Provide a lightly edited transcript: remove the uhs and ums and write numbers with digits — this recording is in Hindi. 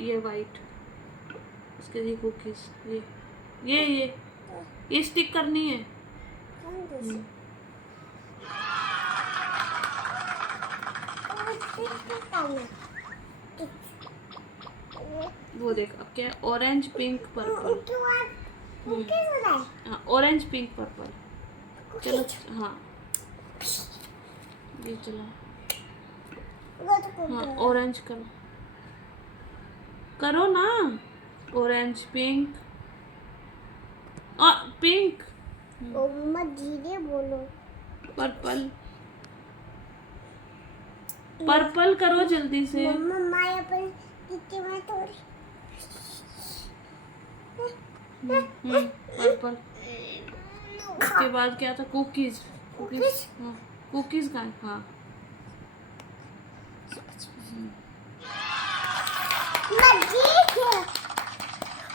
ये वाइट, इसके लिए कुकीज, ये स्टिक करनी है। वो देख अब क्या है, ऑरेंज पिंक पर्पल। हाँ ऑरेंज पिंक पर्पल। चलो हाँ ये चलो हाँ ऑरेंज करो, करो ना, ऑरेंज पिंक पिंक। मम्मा धीरे बोलो। पर्पल, पर्पल करो जल्दी से। मम्मा माया पर नीचे में थोड़ी पर्पल। उसके बाद क्या था, कुकीज, कुकीज। हाँ कुकीज का, हाँ